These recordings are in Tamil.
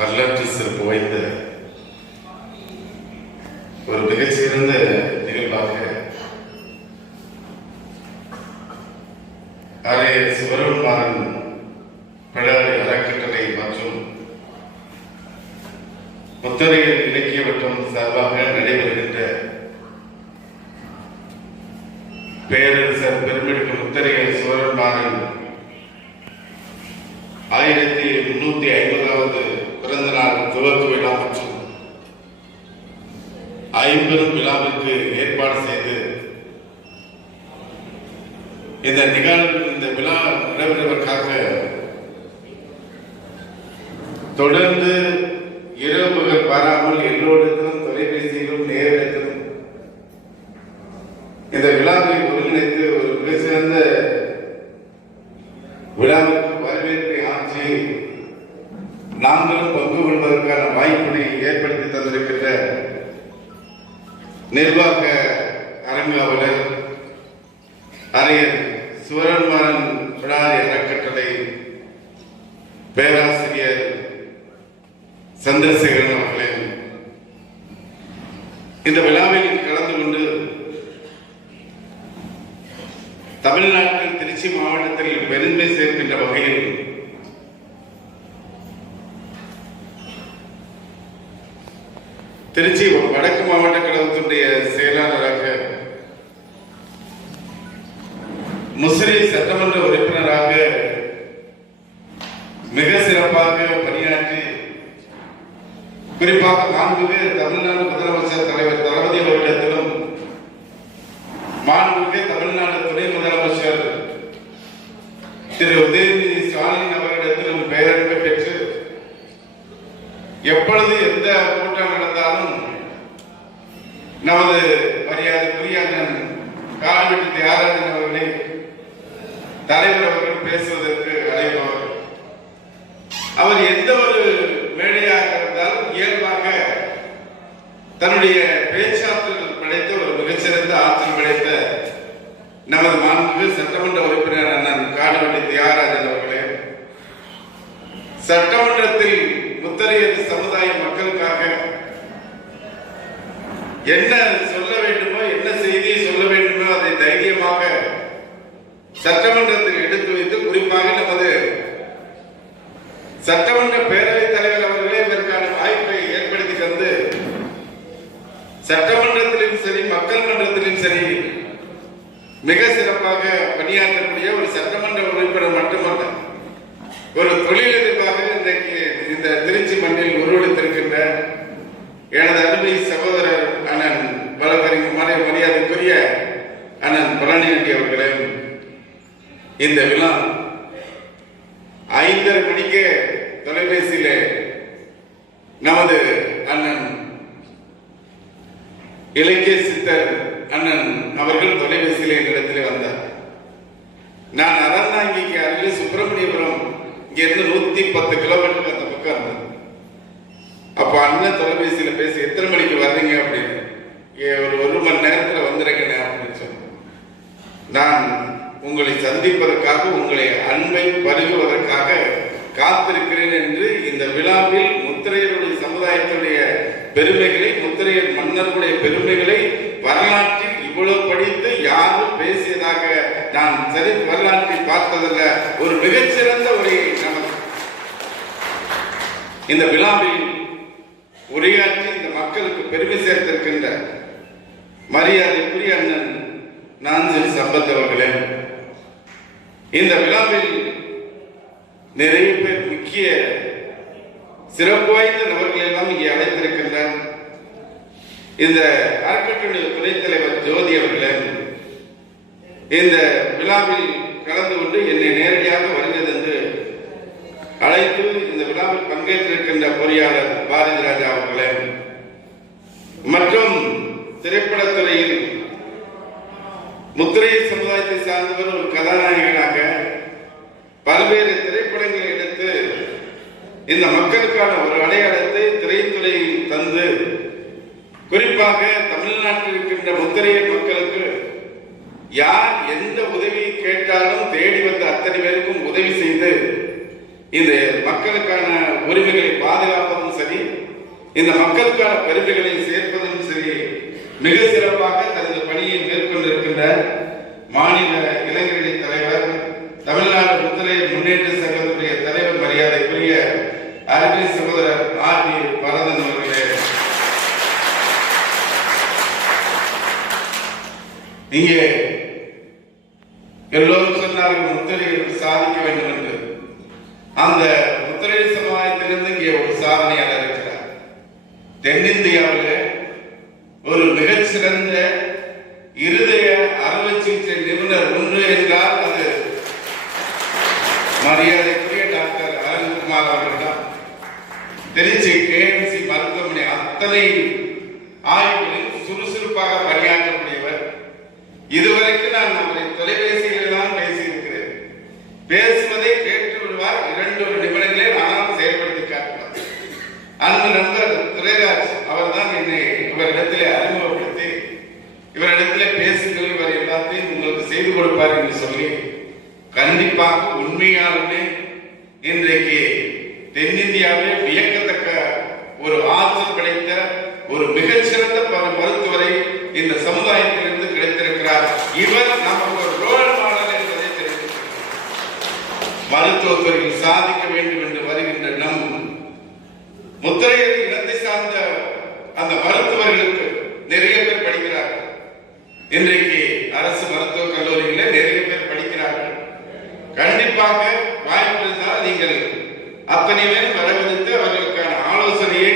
வரலாற்று சிறப்பு வாய்ந்த ஒரு மிகச்சிறந்த நிகழ்வாக ஆரியர் சுப்பிரமணியன் பிடாரி அறக்கட்டளை மற்றும் முத்தரையர் இலக்கிய வட்டம் சார்பாக நடைபெறுகின்ற பேரரசர் பெருமிடுக்கு முத்தரையர் சுப்பிரமணியன் 1350வது பிறந்த நாள் துவக்க விழா மற்றும் ஐம்பெரும் விழாவிற்கு ஏற்பாடு செய்து இந்த விழா நடைபெறுவதற்காக தொடர்ந்து இரவுகள் வராமல் எல்லோருக்கும் தொலைபேசியிலும் நேரிலும் இந்த விழாவை ஒருங்கிணைத்து ஒரு மிகச்சிறந்த விழாவிற்கு வரவேற்பை ஆற்றி நாங்களும் பங்கு கொள்வதற்கான வாய்ப்பினை ஏற்படுத்தி தந்திருக்கின்ற நிர்வாக அரங்காவலர் ஆரியர் சுப்பிரமணியன் பிடாரி அறக்கட்டளை பேராசிரியர் சந்திரசேகரன் அவர்களே, இந்த விழாவில் கலந்து கொண்டு தமிழ்நாட்டில் திருச்சி மாவட்டத்தில் பெருமை சேர்க்கின்ற வகையில் திருச்சி வடக்கு மாவட்ட கழகத்தினுடைய செயலாளராக, முசிறி சட்டமன்ற உறுப்பினராக மிக சிறப்பாக பணியாற்றி குறிப்பாக மாண்புமிகு தமிழ்நாடு முதலமைச்சர் தலைவர் தளபதி அவர்களிடத்திலும் மாண்புமிகு தமிழ்நாடு துணை முதலமைச்சர் திரு உதயநிதி ஸ்டாலின் அவர்களிடத்திலும் பெயரன்பை பெற்று எப்பொழுது எந்த கூட்டம் நடந்தாலும் நமது மரியாதைக்குரிய அண்ணன் கால்வெட்டி தியாகராஜன் அவர்களை தலைவர் அவர்கள் பேசுவதற்கு அழைப்பவர். அவர் எந்த ஒரு மேடையாக இருந்தாலும் இயல்பாக தன்னுடைய பேச்சாற்றல் படைத்த ஒரு மிகச்சிறந்த ஆற்றல் படைத்த நமது மாண்புமிகு சட்டமன்ற உறுப்பினர் அண்ணன் கால்வெட்டி தியாகராஜன் அவர்களே, சட்டமன்றத்தில் முத்தரையர் சமுதாய மக்களுக்காக என்ன சொல்ல வேண்டுமோ, என்ன செய்தியை சொல்ல வேண்டுமோ அதை தைரியமாக சட்டமன்றத்தில் எடுத்து வைத்து, குறிப்பாக நமது சட்டமன்ற பேரவைத் தலைவர் அவர்களே இதற்கான வாய்ப்பை ஏற்படுத்தி தந்து சட்டமன்றத்திலும் சரி மக்கள் மன்றத்திலும் சரி மிக சிறப்பாக பணியாற்றக்கூடிய ஒரு சட்டமன்ற உறுப்பினர் மட்டுமல்ல, ஒரு தொழிலதிபராக இன்றைக்கு இந்த திருச்சி மண்ணில் உருவெடுத்திருக்கின்ற எனது அருமை சகோதரர் அண்ணன் வழக்கறிஞர் மரியாதைக்குரிய அண்ணன் பழனிரெட்டி அவர்களே, இந்த விழா 5:30 மணிக்கு தொலைபேசியிலே நமது அண்ணன் இலக்கிய சித்தர் அண்ணன் அவர்கள் தொலைபேசியிலே இடத்திலே வந்தார். நான் அறந்தாங்கிக்கு அருகில் சுப்பிரமணியபுரம் இங்கிருந்து 110 கிலோமீட்டருக்கு அந்த பக்கம் இருந்தது. அப்ப அண்ணன் தொலைபேசியில பேசி எத்தனை மணிக்கு வர்றீங்க அப்படின்னு, ஒரு மணி நேரத்துல வந்துடுங்க அப்படின்னு சொன்னேன். நான் உங்களை சந்திப்பதற்காக, உங்களை அன்பை பருகுவதற்காக காத்திருக்கிறேன் என்று இந்த விழாவில் முத்திரையருடைய சமுதாயத்துடைய பெருமைகளை, முத்திரையர் மன்னர்களுடைய பெருமைகளை வரலாற்றில் இவ்வளவு படித்து யாரும் பேசியதாக நான் சரி வரலாற்றில் பார்த்ததில்ல. ஒரு மிகச்சிறந்த உரையை நமக்கு இந்த விழாவில் உரையாற்றி இந்த மக்களுக்கு பெருமை சேர்த்திருக்கின்ற மரியாதைக்குரிய அண்ணன் நாஞ்சில் சம்பத் அவர்களே, இந்த விழாவில் நிறைய பேர் முக்கிய சிறப்பு வாய்ந்த நபர்கள் எல்லாம் இங்கே அழைத்திருக்கின்றார். இந்த அறக்கட்டளை துணைத் தலைவர் ஜோதி அவர்களே, இந்த விழாவில் கலந்து கொண்டு என்னை நேரடியாக வருகிறது என்று அழைத்து இந்த விழாவில் பங்கேற்றிருக்கின்ற பொறியாளர் பாரதி ராஜா அவர்களே, மற்றும் திரைப்படத்துறையில் முத்திரையர் சமுதாயத்தை சார்ந்தவர் ஒரு கதாநாயகனாக பல்வேறு திரைப்படங்களை எடுத்து இந்த மக்களுக்கான ஒரு அடையாளத்தை திரைத்துறையில் தந்து, குறிப்பாக தமிழ்நாட்டில் இருக்கின்ற முத்திரையர் மக்களுக்கு யார் எந்த உதவி கேட்டாலும் தேடி வந்த அத்தனை பேருக்கும் உதவி செய்து இந்த மக்களுக்கான உரிமைகளை பாதுகாப்பதும் சரி, இந்த மக்களுக்கான பெருமைகளை சேர்ப்பதும் சரி மிக சிறப்பாக தனது பணியை மேற்கொண்டிருக்கின்ற மாநில இளைஞரணி தலைவர், தமிழ்நாடு முத்திரையர் முன்னேற்ற சங்கத்துடைய தலைவர், மரியாதைக்குரிய அருமை சகோதரர் ஆர்.வி. பரதன் அவர்களே, இங்கே எல்லோரும் சொன்னார்கள் முத்திரையர் சாதிக்க வேண்டும் என்று. அந்த முத்திரையர் சமுதாயத்திலிருந்து இங்கே ஒரு சாதனையாளர் இருக்கிறார். தென்னிந்தியாவில் ஒரு மிகச்சிறந்த இருதய அறுவை சிகிச்சை நிபுணர் ஒன்று என்றால் அது மரியாதைக்குரிய டாக்டர் அருண்குமார் அவர்கள் தான். திருச்சி KMC மருத்துவமனை அத்தனை ஆய்வுகளில் சுறுசுறுப்பாக பணியாற்றக்கூடியவர். இதுவரைக்கும் நான் அவரை தொலைபேசியில் தான் பேசியிருக்கிறேன். பேசுவதை கேட்டு விடுவார், 2 நிமிடங்களே ஆனால் செயல்படுத்தி காட்டுவார். அன்பு நண்பர் துரைராஜ் அவர் தான் என்னை இவரிடத்திலே அறிமுகப்படுத்தி இவரிடத்திலே பேசுங்கள், இவர் எல்லாத்தையும் உங்களுக்கு செய்து கொடுப்பார் என்று சொல்லி, கண்டிப்பாக உண்மையாலுமே இன்றைக்கு தென்னிந்தியாவிலே வியக்கத்தக்க ஒரு ஆற்றல் படைத்த ஒரு மிகச்சிறந்த மருத்துவரை இந்த சமுதாயத்திலிருந்து கிடைத்திருக்கிறார். இவர் நமக்கு ஒரு ரோல் மாடல் என்பதை தெரிவிக்கிறார். மருத்துவத்துறையில் சாதிக்க வேண்டும் என்று வருகின்ற நம் முத்திரையர் இனத்தை சார்ந்த அந்த மருத்துவர்களுக்கு நிறைய பேர் படிக்கிறார்கள். இன்றைக்கு அரசு மருத்துவக் கல்லூரிகளில் நிறைய பேர் படிக்கிறார்கள். கண்டிப்பாக வாய்ப்பு இருந்தால் நீங்கள் அத்தனை பேர் வரவழைத்து அவர்களுக்கான ஆலோசனையை,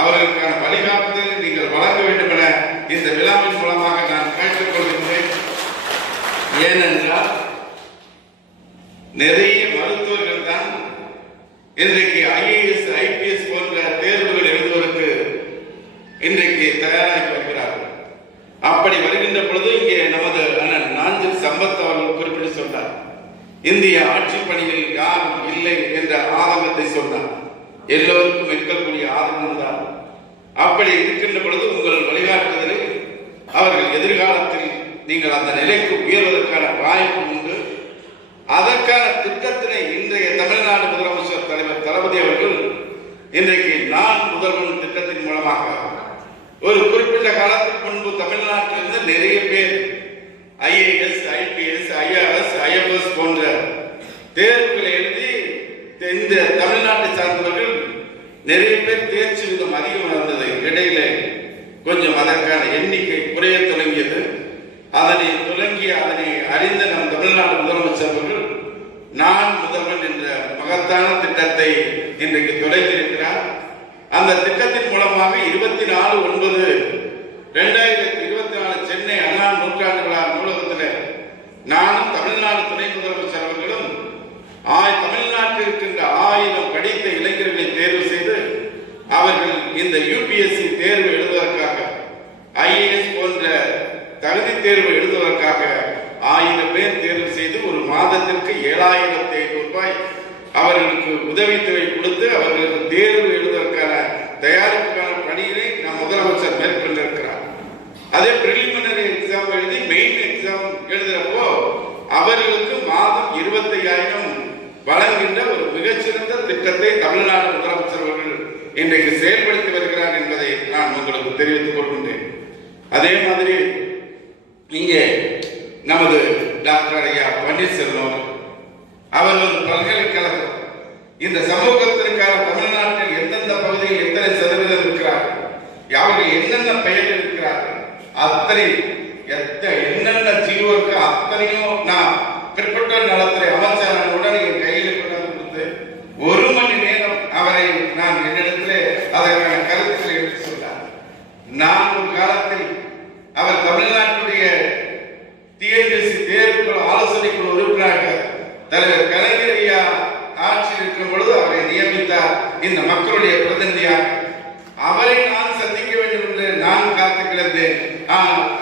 அவர்களுக்கான வழிகாட்டுதலை நீங்கள் வழங்க வேண்டும் என இந்த விழாவின் மூலமாக நான் கேட்டுக்கொள்கின்றேன். ஏனென்றால் நிறைய மருத்துவர்கள் தான் இன்றைக்கு IAS, IPS போன்ற தேர்வுகள் எழுதுவதற்கு இன்றைக்கு தயாராகி வருகிறார்கள். அப்படி வருகின்ற பொழுது இங்கே நமது அண்ணன் நாஞ்சில் சம்பத் அவர்கள் குறிப்பிட்டு சொன்னார், இந்திய ஆட்சி பணியில் யாரும் இல்லை என்ற ஆதங்கத்தை சொன்னார். எல்லோருக்கும் இருக்கக்கூடிய ஆதங்கம் தான். அப்படி இருக்கின்ற பொழுது உங்கள் வழிகாட்டுதலில் அவர்கள் எதிர்காலத்தில் நீங்கள் அந்த நிலைக்கு உயர்வதற்கான வாய்ப்பு உண்டு. அதற்கான திட்டத்தினை இன்றைய தமிழ்நாடு முதலமைச்சர் தலைவர் தளபதி அவர்கள் இன்றைக்கு நான் முதல்வன் திட்டத்தின் மூலமாக ஒரு குறிப்பிட்ட காலத்துக்கு முன்பு தமிழ்நாட்டிலிருந்து நிறைய பேர் IAS, IPS, IRS, IFS போன்ற தேர்வுகளை எழுதி இந்த தமிழ்நாட்டை சார்ந்தவர்கள் நிறைய பேர் தேர்ச்சி விதம் அதிகம் இருந்தது. இடையில கொஞ்சம் அதற்கான எண்ணிக்கை குறைய தொடங்கியது. அதனை அறிந்த நம் தமிழ்நாடு முதலமைச்சர் அவர்கள் நான் முதல்வன் என்ற மகத்தான திட்டத்தை இன்றைக்கு தொடங்கியிருக்கிறார். அந்த திட்டத்தின் மூலமாக 24/9/2024 சென்னை அண்ணா நூற்றாண்டு விழா நூலகத்தில் நானும் தமிழ்நாடு துணை முதலமைச்சர் அவர்களும் தமிழ்நாட்டில் இருக்கின்ற 1000 படித்த இளைஞர்களை தேர்வு செய்து அவர்கள் இந்த UPSC தேர்வு எழுதுவதற்காக, IAS போன்ற தகுதி தேர்வு எழுதுவதற்காக 1000 பேர் தேர்வு செய்து ஒரு மாதத்திற்கு 7,500 ரூபாய் அவர்களுக்கு உதவித்தொகை கொடுத்து அவர்களுக்கு தேர்வு எழுதுவதற்கான தயாரிப்புக்கான பணியினை நம் முதலமைச்சர் மேற்கொண்டிருக்கிறார். அதே பிரிலிமினரி எக்ஸாம் எழுதி மெயின் எக்ஸாம் எழுதுறப்போ அவர்களுக்கு மாதம் 25,000 வழங்குகின்ற ஒரு மிகச்சிறந்த திட்டத்தை தமிழ்நாடு முதலமைச்சர் அவர்கள் இன்றைக்கு செயல்படுத்தி வருகிறார் என்பதை நான் உங்களுக்கு தெரிவித்துக் கொள்கின்றேன். அதே மாதிரி இங்கே நமது டாக்டர் ஐயா பன்னீர்செல்வம் அவர் ஒரு பல்கலைக்கழகம், இந்த சமூகத்திற்கான தமிழ்நாட்டில் எந்தெந்த பகுதியில் எத்தனை சதவீதம் இருக்கிறார்கள், அவர்கள் என்னென்ன பெயர் இருக்கிறார்கள், அத்தனை என்னென்ன ஜீவோருக்கு அத்தனையும் நான் பிற்பட்டோர் நலத்துறை அமைச்சர் உடனே என் கையில் கொண்டு கொடுத்து 1 மணி நேரம் அவரை நான் என்னிடத்திலே அதற்கான கருத்துக்களை எடுத்து சொன்னார். நான் ஒரு காலத்தில் அவர் தமிழ்நாட்டுடைய TNPSC தேர்வுக்குழு ஆலோசனை குழு உறுப்பினராக தலைவர் கலைஞர் ஐயா ஆட்சியில் இருக்கும் பொழுது அவரை நியமித்தார் இந்த மக்களுடைய பிரதிநிதியாக. அவரை நான் சந்திக்க வேண்டும் என்று நான் காத்து கிடந்தேன்.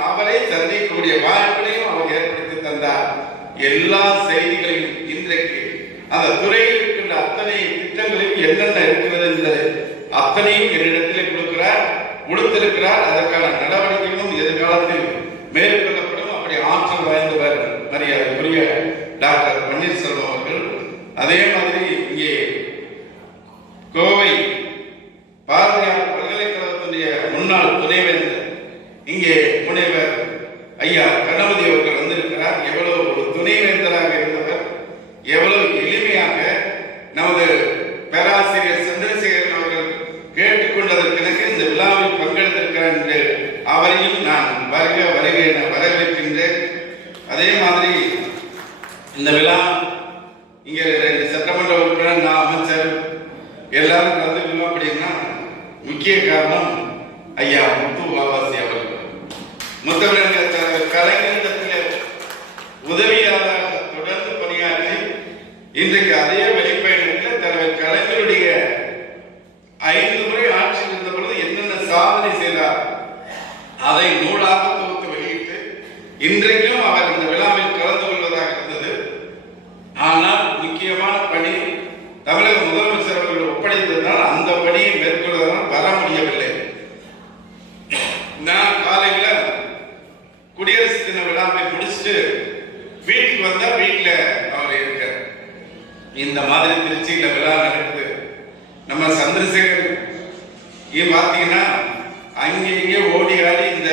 அவரை சந்திக்கக்கூடிய வாய்ப்பினையும் அவர் ஏற்படுத்தி தந்தார். எல்லா செய்திகளையும் இன்றைக்கு அந்த துறையில் இருக்கின்ற அத்தனை திட்டங்களையும் என்னென்ன இருக்கிறது என்பதை அத்தனையும் என்னிடத்திலே கொடுத்திருக்கிறார். அதற்கான நடவடிக்கைகளும் எதிர்காலத்தில் மேற்கொள்ளப்படும். அப்படி ஆற்றல் வாய்ந்தவர் மரியாதைக்குரிய டாக்டர் பன்னீர்செல்வம் அவர்கள் அதே மாதிரி இங்கே கோவை பாரதியார் பல்கலைக்கழகத்துடைய முன்னாள் துணைவேந்தர் இங்கே முனைவர் ஐயா கணபதி அவர்கள் வந்திருக்கிறார். எவ்வளவு ஒரு துணைவேந்தராக இருந்தவர், எவ்வளவு எளிமையாக நமது பேராசிரியர் சந்திரசேகரன் அவர்கள் கேட்டுக்கொண்டதற்கு இந்த விழாவில் பங்கெடுத்திருக்கிறார் என்று அவரையும் நான் வருக வருக என வரவேற்கின்றேன். அதே மாதிரி இந்த விழா இங்கே 2 சட்டமன்ற உறுப்பினர், நான் அமைச்சர் எல்லாரும் கலந்துக்கணும் அப்படின்னா முக்கிய காரணம் ஐயா முத்து வாவாசி அவர்கள். முத்தமிழர் கலைஞரிடத்தில் உதவியாளராக தொடர்ந்து பணியாற்றி இன்றைக்கு அதே வெளிப்பயணத்தில் தலைவர் கலைஞருடைய 5 முறை ஆட்சி இருந்த பொழுது என்னென்ன சாதனை செய்தார் அதை நூலாக தொகுத்து வெளியிட்டு இன்றைக்கும் அவர் இந்த விழாவில் கலந்து கொள்வதாக இருந்தது. ஆனால் முக்கியமான பணி தமிழக முதலமைச்சர் அவர்கள் ஒப்படைத்ததால் அந்த பணியை மேற்கொள்வதால் வர முடியவில்லை. நான் காலையில் குடியரசு தின விழாவை முடிச்சுட்டு வீட்டுக்கு வந்தா வீட்டுல அவர் இருக்க இந்த மாதிரி திருச்சியில விழா நடக்குது. நம்ம சந்திரசேகர் பாத்தீங்கன்னா அங்கே ஓடி ஆடி இந்த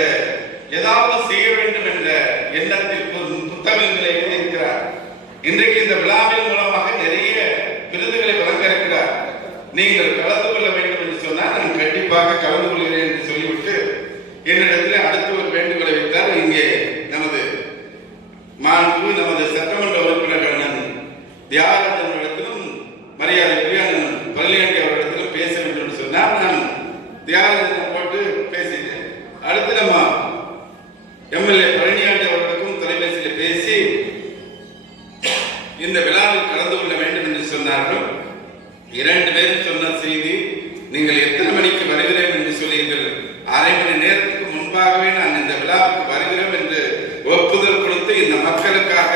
ஏதாவது செய்ய வேண்டும் என்ற எண்ணத்தில் புத்தகங்களை எழுதியிருக்கிறார். இன்றைக்கு இந்த விழாவின் மூலமாக நிறைய விருதுகளை வழங்க இருக்கிறார். நீங்கள் கலந்து கொள்ள வேண்டும் என்று சொன்னால் நான் கண்டிப்பாக கலந்து கொள்கிறேன் என்று சொல்லிவிட்டு என்னிடத்தில் அடுத்து ஒரு வேண்டுகோளை வைத்தார். இங்கே நமது மாண்பு நமது சட்டமன்ற உறுப்பினர் அண்ணன் தியாகராஜன் இடத்திலும் மரியாதைக்குரிய அண்ணன் பழனியாண்டி அவரிடத்திலும் பேச வேண்டும் என்று சொன்னால் நான் தியாகராஜனை போட்டு பேசிட்டேன். அடுத்து நம்ம எம்எல்ஏ பழனியாண்டி அவர்களுக்கும் தொலைபேசியில் பேசி இந்த விழாவில் கலந்து கொள்ள வேண்டும் என்று சொன்னார்கள். 2 பேரும் சொன்ன செய்தி, நீங்கள் எத்தனை மணிக்கு வருகிறேன் என்று சொல்லீர்கள். அரை மணி நேரத்துக்கு முன்பாகவே நான் இந்த விழாவுக்கு வருகிறோம் என்று ஒப்புதல் கொடுத்து இந்த மக்களுக்காக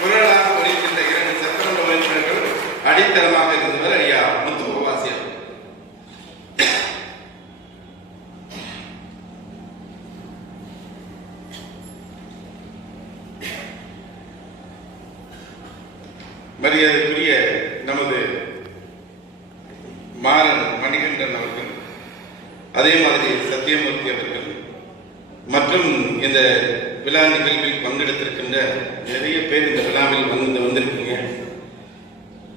குரலாக ஒலிக்கின்ற 2 சட்டமன்ற உறுப்பினர்கள் அடித்தளமாக இருந்தவர் ஐயா முத்து வாவாசி. மரியாதைக்குரிய நமது மாறன் மணிகண்டன் அவர்கள், அதே மாதிரி சத்தியமூர்த்தி அவர்கள் மற்றும் இந்த விழா நிகழ்வில் பங்கெடுத்திருக்கின்ற நிறைய பேர் இந்த விழாவில் வந்திருக்கீங்க.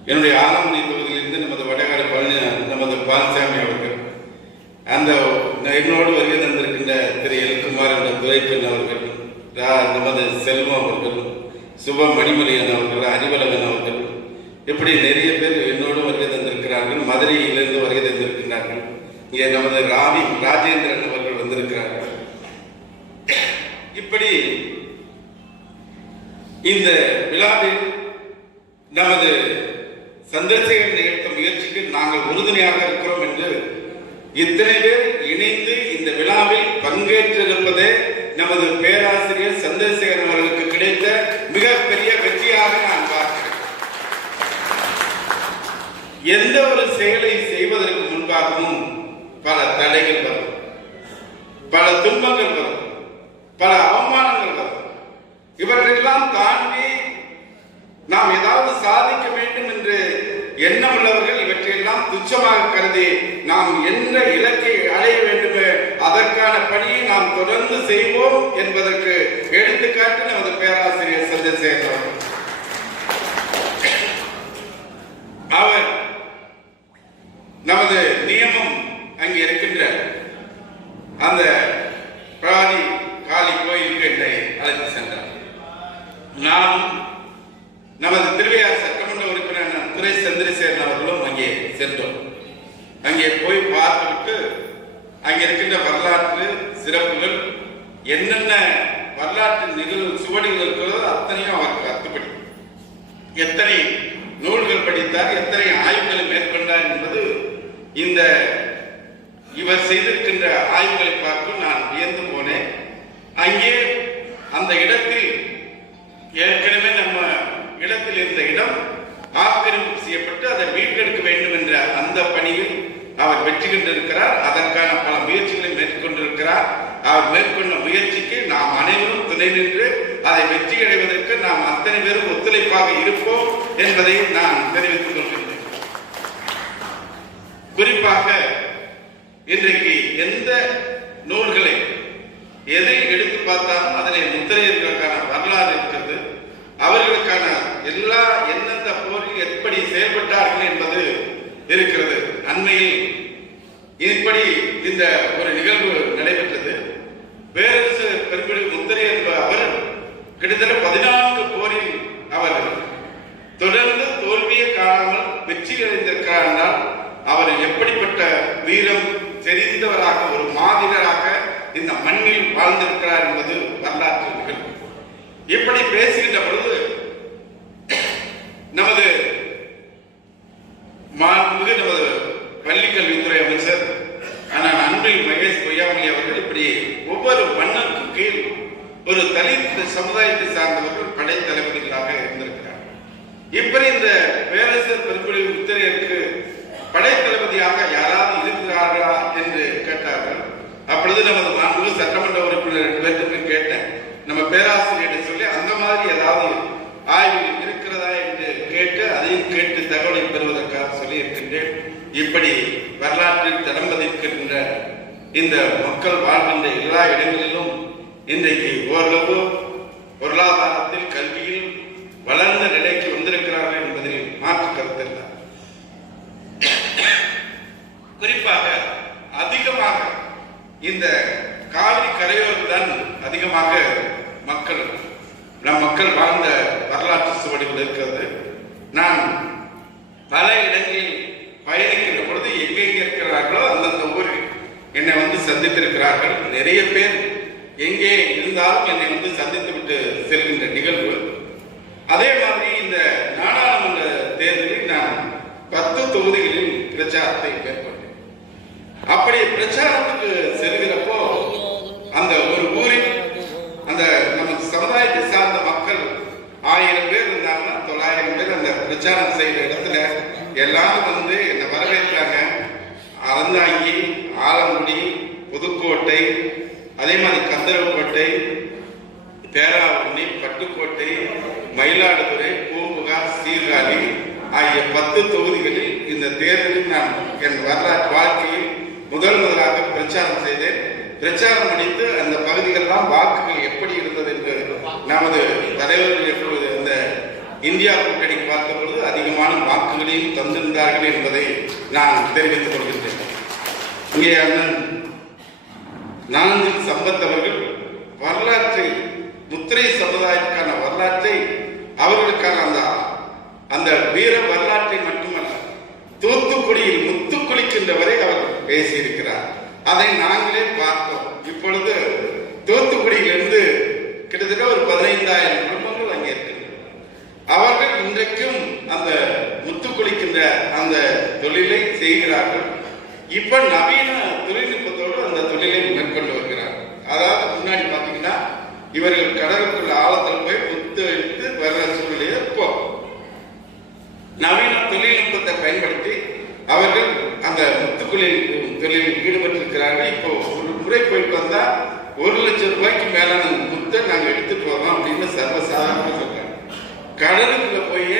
என்னுடைய ஆலங்குடி தொகுதியிலிருந்து நமது வடகாடு நமது பால்சாமி அவர்கள், அந்த என்னோடு வருகை தந்திருக்கின்ற திரு எல்குமார் என்ற துரைக்கண் அவர்கள், நமது செல்வம் அவர்கள், சுப மணிமலையன் அவர்கள், அறிவழகன் அவர்கள், இப்படி நிறைய பேர் என்னோடு வருகை தந்திருக்கிறார்கள். மதுரையிலிருந்து வருகை தந்திருக்கிறார்கள். இங்கே நமது ராஜேந்திரன் அவர்கள் வந்திருக்கிறார்கள். இப்படி இந்த விழாவில் நமது சந்திரசேகரன் நிகழ்த்த முயற்சிக்கு நாங்கள் உறுதுணையாக இருக்கிறோம் என்று இத்தனை பேர் இணைந்து இந்த விழாவில் பங்கேற்றிருப்பதே நமது பேராசிரியர் சந்திரசேகரன் அவர்களுக்கு கிடைத்த மிகப்பெரிய வெற்றியாக நான் பார்க்கிறேன். எந்த ஒரு செயலை செய்வதற்கு முன்பாகவும் பல தடைகள் வரும், பல துன்பங்கள் வரும், பல அவமானங்கள் வரும். இவற்றையெல்லாம் தாண்டி நாம் ஏதாவது சாதிக்க வேண்டும் என்று எண்ணமுள்ளவர்கள் இவற்றையெல்லாம் துச்சமாக கருதி நாம் எந்த இலக்கை அடைய வேண்டுமே அதற்கான பணியை நாம் தொடர்ந்து செய்வோம் என்பதற்கு எடுத்துக்காட்டு நமது பேராசிரியர் சந்திரசேகர் அவர் நமது நியமம் அங்கே இருக்கின்ற அந்த பிராணி காளி கோயிலுக்கு என்னை அழைத்து சென்றார். நான் நமது திருவையார் சட்டமன்ற உறுப்பினர் துரை சந்திரசேகரன் அவர்களும் அங்கே சென்றோம். அங்கே போய் பார்த்துவிட்டு அங்கே இருக்கின்ற வரலாற்று சிறப்புகள் என்னென்ன வரலாற்று நிகழ்வு சுவடிகள் இருக்கிறதோ அத்தனையும் அவருக்கு அத்துப்படி, எத்தனை நூல்கள் படித்தார், எத்தனை ஆய்வுகளை மேற்கொண்டார் என்பது இந்த இவர் செய்திருக்கின்ற ஆய்வுகளை பார்த்து நான் வியந்து போனேன். அங்கே அந்த இடத்தில் ஏற்கனவே நம்ம இடத்தில் இருந்த இடம் ஆக்கிரமிப்பு செய்யப்பட்டு அதை மீட்டெடுக்க வேண்டும் என்ற அந்த பணியில் அவர் வெற்றி கண்டிருக்கிறார். அதற்கான பல முயற்சிகளை மேற்கொண்டிருக்கிறார். அவர் மேற்கொண்ட முயற்சிக்கு நாம் அனைவரும் துணை நின்று அதை வெற்றி அடைவதற்கு நாம் அத்தனை பேரும் ஒத்துழைப்பாக இருப்போம் என்பதை நான் தெரிவித்துக் கொள்கின்றேன். குறிப்பாக இன்றைக்கு எந்த நூல்களை எதை எடுத்து பார்த்தாலும் அதனை முத்திரையர்களுக்கான வரலாறு இருக்கிறது. அவர்களுக்கான எல்லா எந்தெந்த போரில் எப்படி செயல்பட்டார்கள் என்பது இருக்கிறது. அண்மையில் இப்படி இந்த ஒரு நிகழ்வு நடைபெற்றது. பேரரசு பெருங்குடி முத்திரையர் அவர் கிட்டத்தட்ட 14 போரில் அவர் தொடர்ந்து தோல்வியை காணாமல் வெற்றி அடைந்திருக்கிறார் என்றால் அவர் எப்படிப்பட்ட வீரம் தெரிந்தவராக ஒரு மாவீரராக இந்த மண்ணில் வாழ்ந்திருக்கிறார் என்பது வரலாற்று நிகழ்வு. இப்படி பேசுகின்ற பொழுது நமது பள்ளிக்கல்வித்துறை அமைச்சர் ஆனால் அன்பில் மகேஷ் பொய்யாமொழி அவர்கள் இப்படி ஒவ்வொரு மன்னருக்கு கீழ் ஒரு தலித் சமுதாயத்தை சார்ந்தவர்கள் படை தளபதிகளாக இருந்திருக்கிறார். இப்படி இந்த பேரரசர் பெருங்குடி முத்திரையருக்கு படை தளபதியாக யாராவது இருக்கிறார்களா என்று கேட்டார்கள். அப்பொழுது நமது மாண்புமிகு சட்டமன்ற உறுப்பினர் 2 பேருக்கு கேட்டேன். நம்ம பேராசிரியர்கிட்ட சொல்லி அந்த மாதிரி ஏதாவது ஆய்வில் இருக்கிறதா என்று கேட்டு அதையும் கேட்டு தகவலை பெறுவதற்காக சொல்லி இருக்கின்றேன். இப்படி வரலாற்றில் தடம் பதிக்கின்ற இந்த மக்கள் வாழ்கின்ற எல்லா இடங்களிலும் இன்றைக்கு ஓரளவு பொருளாதாரத்தில் கல்வியில் வளர்ந்த நிலைக்கு வந்திருக்கிறார்கள் என்பதில் மாற்று கருத்தில்லை. குறிப்பாக அதிகமாக இந்த காவிரி கரையோரம் தான் அதிகமாக நம் மக்கள் வாழ்ந்த வரலாற்று சுவடுகள் இருக்கிறது. நான் பல இடங்களில் பயணிக்கின்ற பொழுது எங்கெங்கே இருக்கிறார்களோ அந்தந்த ஊரில் என்னை வந்து சந்தித்திருக்கிறார்கள். நிறைய பேர் எங்கே இருந்தாலும் என்னை வந்து சந்தித்து விட்டு செல்கின்ற நிகழ்வு. அதே மாதிரி இந்த நாடாளுமன்ற தேர்தலில் நான் 10 தொகுதிகளில் பிரச்சாரத்தை மேற்கொண்டேன். அப்படி பிரச்சாரத்துக்கு செல்கிறப்போ அந்த ஒரு ஊரில் அந்த நமக்கு சமுதாயத்தை சார்ந்த மக்கள் 1000 பேர் இருந்தாங்கன்னா 900 பேர் அந்த பிரச்சாரம் செய்கிற இடத்துல எல்லாரும் வந்து என்னை வரவேற்றாங்க. அறந்தாங்கி, ஆலங்குடி, புதுக்கோட்டை, அதே மாதிரி கந்தரவக்கோட்டை, பேராவூரணி, பட்டுக்கோட்டை, மயிலாடுதுறை, பூம்புகார், சீர்காழி ஆகிய 10 தொகுதிகளில் இந்த தேர்தலில் நான் என் வரலாற்று வாழ்க்கையில் முதலாக பிரச்சாரம் செய்தேன். பிரச்சாரம் முடித்து அந்த பகுதிகளெல்லாம் வாக்குகள் எப்படி இருந்தது என்று நமது தலைவர்கள் எப்பொழுது இந்த இந்தியா கூட்டணி பார்த்த பொழுது அதிகமான வாக்குகளையும் தந்திருந்தார்கள் என்பதை நான் தெரிவித்துக் கொள்கின்றேன். இங்கே அண்ணன் நாஞ்சில் சம்பத் அவர்கள் வரலாற்றை முத்திரை சமுதாயத்துக்கான வரலாற்றை அவர்களுக்கான அந்த வீர வரலாற்றை மட்டுமல்ல தூத்துக்குடியில் முத்து குளிக்கின்ற வரை அவர் பேசியிருக்கிறார். அதை நாங்களே பார்த்தோம். இப்பொழுது தூத்துக்குடியிலிருந்து கிட்டத்தட்ட ஒரு 15,000 குடும்பங்கள் அங்கே இருக்கின்றன. அவர்கள் இன்றைக்கும் அந்த முத்து குளிக்கின்ற அந்த தொழிலை செய்கிறார்கள். இப்ப நவீன தொழில்நுட்பத்தோடு அந்த தொழிலை மேற்கொண்டு வருகிறார்கள். அதாவது முன்னாடி பாத்தீங்கன்னா இவர்கள் கடலுக்குள்ள ஆழத்தில் போய் முத்து எடுத்து வர்ற சூழ்நிலையை இப்போ நவீன தொழில்நுட்பத்தை பயன்படுத்தி அவர்கள் அந்த முத்துக்குளில் தொழிலில் ஈடுபட்டிருக்கிறார்கள். இப்போ ஒரு முறை போயிட்டு வந்தா 1 லட்சம் ரூபாய்க்கு மேலான முத்தை நாங்கள் எடுத்துட்டு வரோம் அப்படின்னு சர்வசாதாரணமாக சொல்றாங்க. கடலுக்குள்ள போய்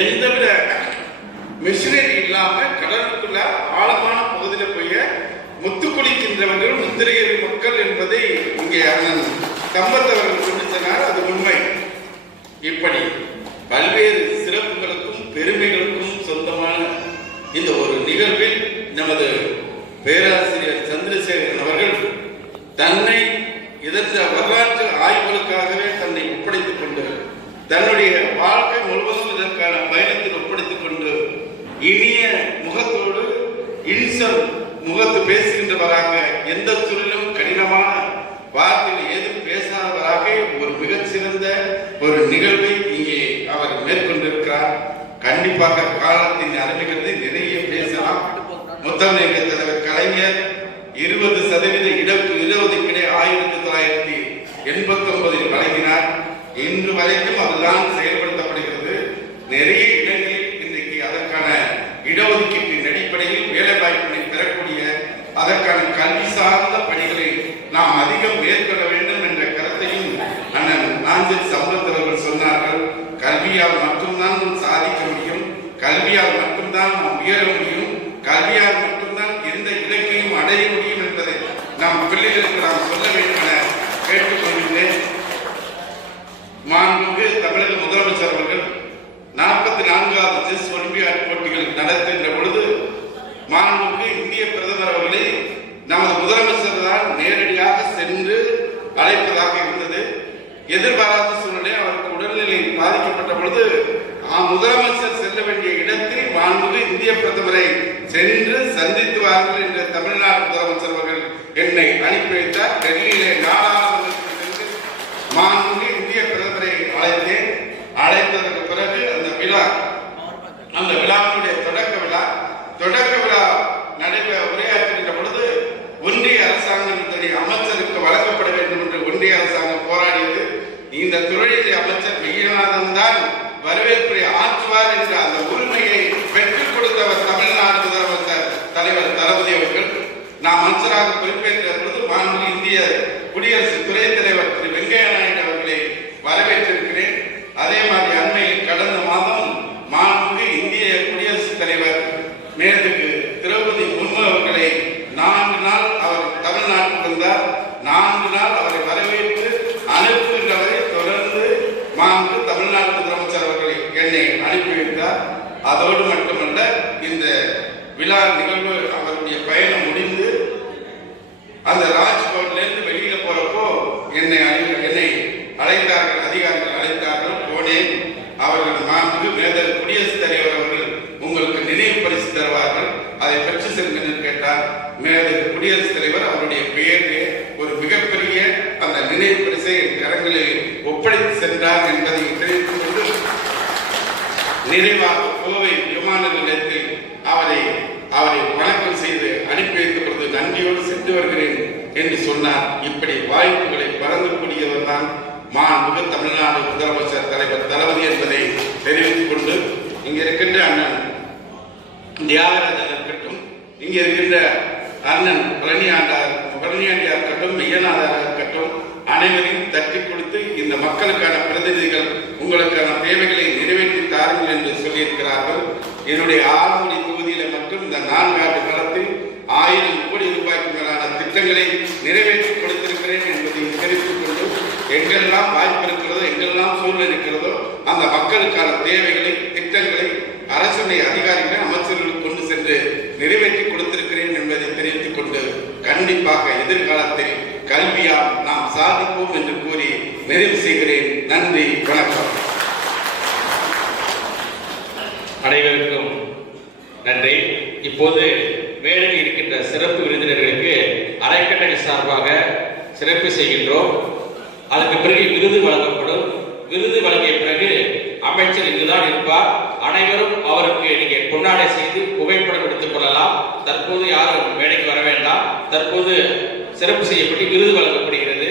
எந்தவித மிஷினரி இல்லாம கடலுக்குள்ள ஆழமான பகுதியில் போய் முத்து குளிக்கின்றவர்கள் முத்திரையர் மக்கள் என்பதை இங்கே அண்ணன் சம்பத்தவர்கள் கொண்டு சொன்னார். அது உண்மை. இப்படி பல்வேறு சிறப்புகளுக்கும் பெருமைகளுக்கும் சொந்தமான இந்த ஒரு நிகழ்வில் நமது பேராசிரியர் சந்திரசேகரன் அவர்கள் தன்னை இதற்கு வரலாற்று ஆய்வுகளுக்காகவே தன்னை ஒப்படைத்துக் கொண்டு தன்னுடைய வாழ்க்கை முழுவதும் இதற்கான பயணத்தில் ஒப்படைத்துக் கொண்டு இனிய முகத்தோடு இன்சல் முகத்து பேசுகின்றவராக எந்த சூழலும் கடினமான வார்த்தையில் ஏதும் பேசாதவராக ஒரு மிகச்சிறந்த ஒரு நிகழ்வை இங்கே அவர் மேற்கொண்டிருக்கிறார். கண்டிப்பாக காலத்தின் அருமைகளை நிறைய பேசலாம். முத்தமிழக தலைவர் கலைஞர் 20% இடஒதுக்கீடு 1989 வழங்கினார். இன்று வரைக்கும் அதுதான் செயல்படுத்தப்படுகிறது. நிறைய இடங்களில் இன்றைக்கு அதற்கான இடஒதுக்கீட்டின் அடிப்படையில் வேலை வாய்ப்பினை பெறக்கூடிய அதற்கான கல்வி சார்ந்த பணிகளை நாம் அதிகம் மேற்கொள்ள வேண்டும் என்ற கருத்தையும் கல்வியால் மட்டும்தான் நாம் சாதிக்க முடியும், கல்வியால் மட்டும்தான் நாம் உயர முடியும், கல்வியால் மட்டும்தான் எந்த இலக்கையும் அடைய முடியும் என்பதை நம் பிள்ளைகளுக்கு நாம் சொல்ல வேண்டும் என கேட்டுக்கொள்கிறேன். மாண்புமிகு தமிழக முதலமைச்சர் அவர்கள் 44வது செஸ் ஒலிம்பியாட் போட்டிகள் நடத்துகின்ற பொழுது மாண்புமிகு இந்திய பிரதமர் அவர்களை நமது முதலமைச்சர் தான் நேரடியாக சென்று அழைப்பதாக இருந்தது. எதிர்பாராத சூழ்நிலை அவருக்கு உடல்நிலை பாதிக்கப்பட்ட பொழுது முதலமைச்சர் செல்ல வேண்டிய இடத்தில் மாண்புமிகு இந்திய பிரதமரை சென்று சந்தித்து வாருங்கள் என்ற தமிழ்நாடு முதலமைச்சர் அவர்கள் என்னை அனுப்பி வைத்தார். டெல்லியிலே நாடாளுமன்றத்தில் சென்று மாண்புமிகு இந்திய பிரதமரை அழைத்தேன். அழைத்ததற்கு பிறகு அந்த விழாவினுடைய தொடக்க விழா நடைபெற உரையாற்றுகின்ற பொழுது ஒன்றிய அரசாங்கத்தினுடைய அமைச்சருக்கு வழங்கப்பட வேண்டும் என்று ஒன்றிய அரசாங்கம் போராடியது. இந்த துறையிலே அமைச்சர் மெய்யநாதன் தான் வரவேற்பை ஆற்றுவார் என்ற அந்த உரிமையை பெற்றுக் கொடுத்தவர் தமிழ்நாடு முதலமைச்சர் தலைவர் தளபதி அவர்கள். நாம் அமைச்சராக பொறுப்பேற்ற பொழுது மாண்புமிகு இந்திய குடியரசு துணைத் தலைவர் திரு வெங்கையா நாயுடு அவர்களை வரவேற்றிருக்கிறேன். அதே மாதிரி அண்மையில் கடந்த மாதம் மாண்புமிகு இந்திய குடியரசுத் தலைவர் மேதகு திரௌபதி முர்மு அவர்களை 4 நாள் அவர் தமிழ்நாட்டுக்கு வந்தார். 4 நாள் அவரை வரவேற்று அனுப்புகின்றவரை தொடர்ந்து மாண்பு தமிழ்நாடு முதலமைச்சர் அவர்களை என்னை அனுப்பி வைத்தார். அதோடு மட்டுமல்ல, இந்த விழா நிகழ்வு அவருடைய பயணம் முடிந்து அந்த ராஜ்கோட்லேருந்து வெளியில போறப்போ என்னை அழைத்தார்கள், அதிகாரிகள் அழைத்தார்கள். போனேன். அவர்கள் மாண்புமிகு மேதகு குடியரசுத் தலைவர் அவர்கள் உங்களுக்கு நினைவு பரிசு தருவார்கள், அதை பெற்று செல்லுங்கள் என்று கேட்டார். மேதகு குடியரசுத் தலைவர் அவருடைய பெயரிலே ஒரு மிகப்பெரிய அந்த நினைவு பரிசை கரங்களில் ஒப்படைத்து சென்றார் என்பதை தெரிவித்துக் கொண்டு நிறைவாக கோவை விமான நிலையத்தில் அவரை வணக்கம் செய்து அனுப்பி வைத்த பொழுது நன்றியோடு சென்று வருகிறேன் என்று சொன்னார். இப்படி வாய்ப்புகளை வழங்கக்கூடியவர் தான் மாண்புமிகு தமிழ்நாடு முதலமைச்சர் தலைவர் தளபதி என்பதை தெரிவித்துக் கொண்டு இங்க இருக்கின்ற அண்ணன் தியாகராஜன் இருக்கட்டும், இங்க இருக்கின்ற அண்ணன் பழனியாண்டியா இருக்கட்டும், மெய்யநாதராக இருக்கட்டும், அனைவரையும் தட்டி கொடுத்து இந்த மக்களுக்கான பிரதிநிதிகள் உங்களுக்கான தேவைகளை நிறைவேற்றி தாருங்கள் என்று சொல்லியிருக்கிறார்கள். என்னுடைய ஆலங்குடி தொகுதியில மட்டும் இந்த 4 ஆண்டு காலத்தில் 1000 கோடி ரூபாய்க்கு மேலான திட்டங்களை நிறைவேற்றி கொடுத்திருக்கிறேன் என்பதை தெரிவித்துக் கொண்டு எங்கெல்லாம் வாய்ப்பு இருக்கிறதோ, எங்கெல்லாம் சூழ்நிலை இருக்கிறதோ அந்த மக்களுக்கான தேவைகளை, திட்டங்களை அரசுடைய அதிகாரிகளை அமைச்சர்களுக்கு கொண்டு சென்று நிறைவேற்றி கொடுத்திருக்கிறேன் என்பதை தெரிவித்துக் கொண்டு கண்டிப்பாக எதிர்காலத்தில் கல்வியால் நாம் சாதிப்போம் என்று கூறி நிறைவு செய்கிறேன். நன்றி, வணக்கம். அனைவருக்கும் நன்றி. இப்போது மேடையில் இருக்கின்ற சிறப்பு விருந்தினர்களுக்கு அறக்கட்டளை சார்பாக சிறப்பு செய்கின்றோம். அதற்கு பிறகு விருது வழங்கப்படும். விருது வழங்கிய பிறகு அமைச்சர் இங்குதான் இருப்பார். அனைவரும் அவருக்கு நீங்க பொன்னாடை செய்து புகைப்படம் எடுத்துக் கொள்ளலாம். தற்போது யாரும் மேடைக்கு வர வேண்டாம். தற்போது சிறப்பு செய்யப்பட்டு விருது வழங்கப்படுகிறது.